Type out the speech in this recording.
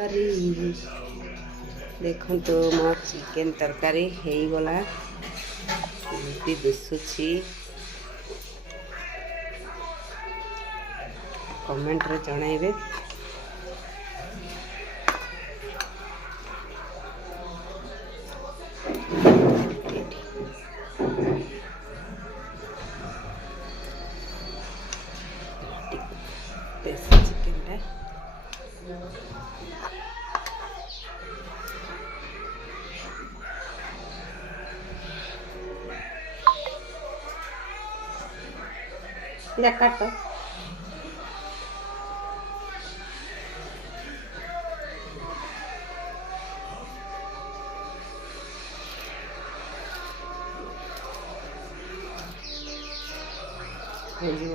ତରକାରୀ ଦେଖନ୍ତୁ ମୋ ଚିକେନ୍ ତରକାରୀ ହେଇଗଲା ଏମିତି ଦିଶୁଛି। କମେଣ୍ଟରେ ଜଣାଇବେ। ଦେଶୀ ଚିକେନଟା କାଟ ହେଇଯିବ।